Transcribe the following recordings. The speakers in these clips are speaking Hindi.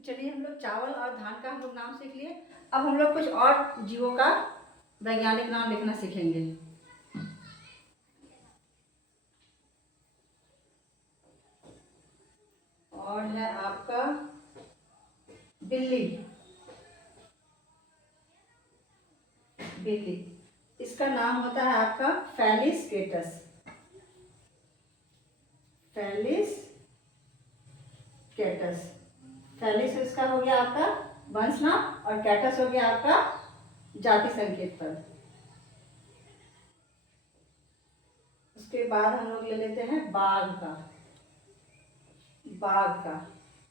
चलिए हम लोग चावल और धान का हम लोग नाम सीख लिए। अब हम लोग कुछ और जीवों का वैज्ञानिक नाम लिखना सीखेंगे। और है आपका बिल्ली। बिल्ली, इसका नाम होता है आपका फेलिस कैटस। फेलिस कैटस। फेलिस इसका हो गया आपका वंश नाम और कैटस हो गया आपका जाति संकेत पद। उसके बाद हम लोग ले लेते हैं बाघ का।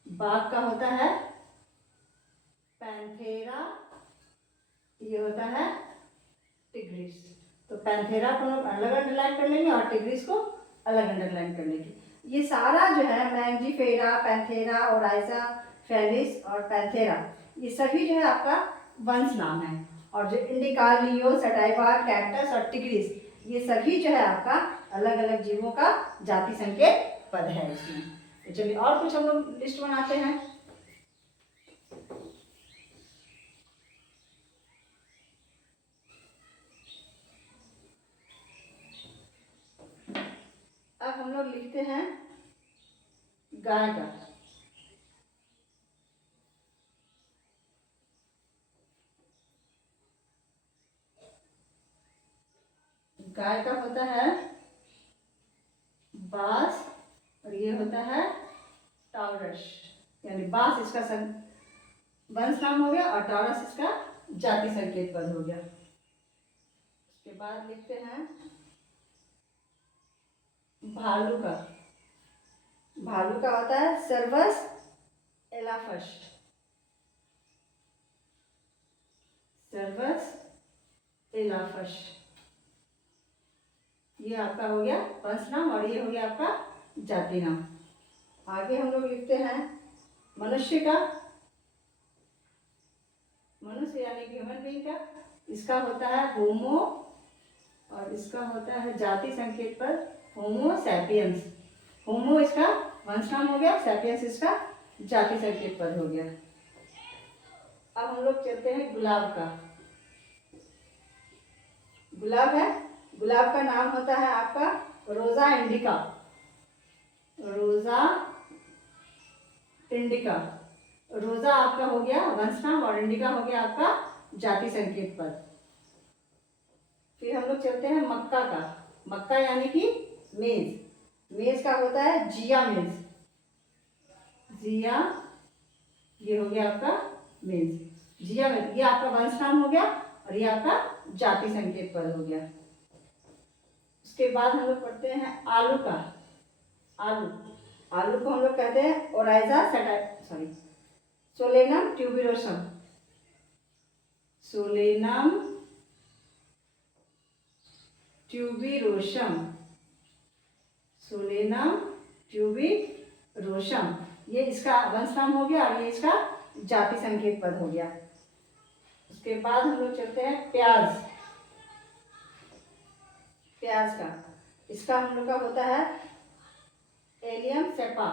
बाघ का होता है पैंथेरा, ये होता है टिग्रिस। तो पैंथेरा को हम अलग अंडरलाइन कर लेंगे और टिग्रिस को अलग अंडरलाइन कर लेंगे। ये सारा जो है मैंजीफेरा, पैंथेरा, ओराइजा, फेलिस और पैंथेरा, ये सभी जो है आपका वंश नाम है। और जो इंडिका, लियो, सटाइवा, कैक्टस और टिग्रिस, ये सभी जो है आपका अलग अलग जीवों का जाति संकेत पद है इसमें। तो चलिए और कुछ हम लोग लिस्ट बनाते हैं। अब हम लोग लिखते हैं गाय का। गाय का होता है बास और ये होता है टाउरस, यानी बास इसका वंश नाम हो गया और टाउरस इसका जाति संकेत पद हो गया। उसके बाद लिखते हैं भालू का। भालू का होता है सर्वस एलाफस। सर्वस एलाफस, ये आपका हो गया वंश नाम और ये हो गया आपका जाति नाम। आगे हम लोग लिखते हैं मनुष्य का। मनुष्य यानी कि ह्यूमन बीइंग का, इसका होता है होमो और इसका होता है जाति संकेत पर होमो सैपियंस। होमो इसका वंश नाम हो गया, सैपियंस इसका जाति संकेत पद हो गया। अब हम लोग चलते हैं गुलाब का। गुलाब है, गुलाब का नाम होता है आपका रोजा इंडिका। रोजा इंडिका, रोजा आपका हो गया वंश नाम और इंडिका हो गया आपका जाति संकेत पद। फिर हम लोग चलते हैं मक्का का। मक्का यानी कि मेज। मेज का होता है जिया मेज। जिया, ये हो गया आपका मेज। जिया मेज, ये आपका वंश नाम हो गया और ये आपका जाति संकेत पद हो गया। उसके बाद हम लोग पढ़ते हैं आलू का। आलू, आलू को हम लोग कहते हैं ओराइजा सोलेनम ट्यूबिरोसम। सोलेनम ट्यूबिरोसम। सोलेनम ट्यूबिरोसम, ये इसका वंश नाम हो गया और ये इसका जाति संकेत पद हो गया। उसके बाद हम लोग चलते हैं प्याज। प्याज का, इसका हम लोग का होता है एलियम सेपा।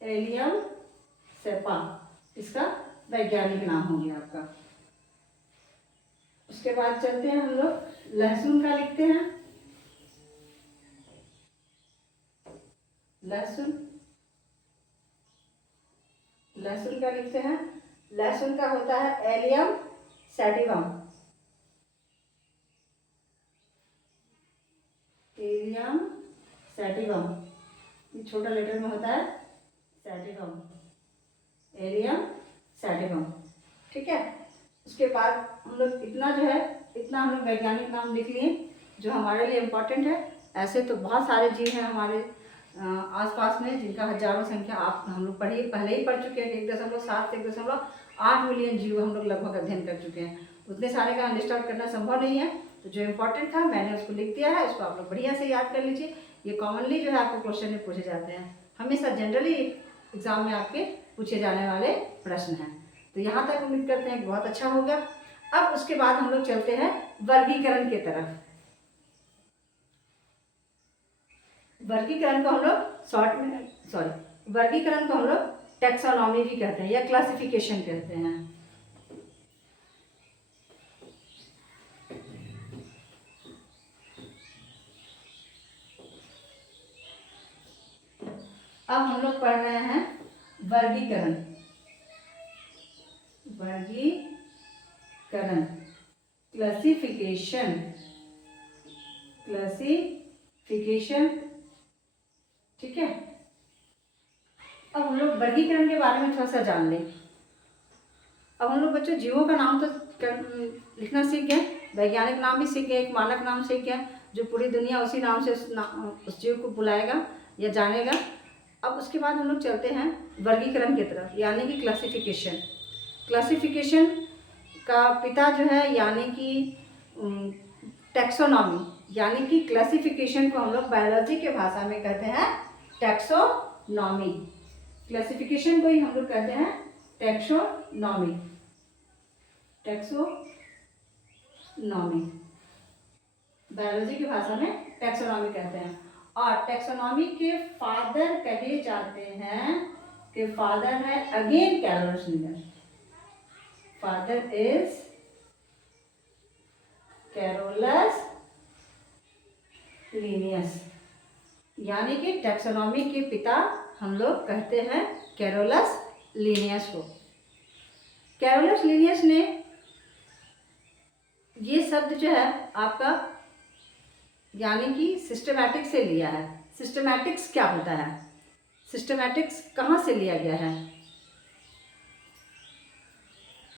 एलियम सेपा, इसका वैज्ञानिक नाम हो गया आपका। उसके बाद चलते हैं हम लोग लहसुन का लिखते हैं। लहसुन, लहसुन का लिखते हैं। लहसुन का होता है एलियम सैटिवम। एलियम सैटिवम, ये छोटा लेटर में होता है सैटिवम। एलियम सैटिवम, ठीक है। उसके बाद हम लोग इतना जो है, इतना हम लोग वैज्ञानिक नाम लिख लिए जो हमारे लिए इम्पोर्टेंट है। ऐसे तो बहुत सारे जीव हैं हमारे आसपास में जिनका हजारों संख्या आप हम लोग पहले ही पढ़ चुके हैं। 1.7 से 1.8 मिलियन जीव हम लोग लगभग अध्ययन कर चुके हैं। उतने सारे का लिस्ट आउट करना संभव नहीं है, तो जो इम्पोर्टेंट था मैंने उसको लिख दिया है। उसको आप लोग बढ़िया से याद कर लीजिए। ये कॉमनली जो है आपको क्वेश्चन में पूछे जाते हैं, हमेशा जनरली एग्जाम में आपके पूछे जाने वाले प्रश्न हैं। तो यहाँ तक उम्मीद करते हैं कि बहुत अच्छा होगा। अब उसके बाद हम लोग चलते हैं वर्गीकरण की तरफ। वर्गीकरण को हम लोग वर्गीकरण को हम लोग टैक्सोनॉमी भी कहते हैं या क्लासिफिकेशन कहते हैं। अब हम लोग पढ़ रहे हैं वर्गीकरण। वर्गीकरण क्लासिफिकेशन, क्लासिफिकेशन, ठीक है। अब हम लोग वर्गीकरण के बारे में थोड़ा सा जान लें। अब हम लोग बच्चों जीवों का नाम तो लिखना सीख गए, वैज्ञानिक नाम भी सीख गए, एक मानक नाम सीख गया, जो पूरी दुनिया उसी नाम से उस जीव को बुलाएगा या जानेगा। अब उसके बाद हम लोग चलते हैं वर्गीकरण की तरफ, यानी कि क्लासिफिकेशन। क्लासिफिकेशन का पिता जो है यानी कि टैक्सोनॉमी, यानी कि क्लासिफिकेशन को हम लोग बायोलॉजी के भाषा में कहते हैं टैक्सोनॉमी। क्लासिफिकेशन को ही हम लोग कहते हैं टैक्सोनॉमी, टैक्सोनॉमी बायोलॉजी की भाषा में टैक्सोनॉमी कहते हैं। और टैक्सोनॉमी के फादर कहे जाते हैं कि फादर है again Carolus Linnaeus. Father is Carolus Linnaeus, यानी कि टैक्सोनॉमी के पिता हम लोग कहते हैं कैरोलस लिनियस को। कैरोलस लिनियस ने ये शब्द जो है आपका यानी कि सिस्टमैटिक से लिया है। सिस्टमैटिक्स क्या होता है, सिस्टमैटिक्स कहाँ से लिया गया है?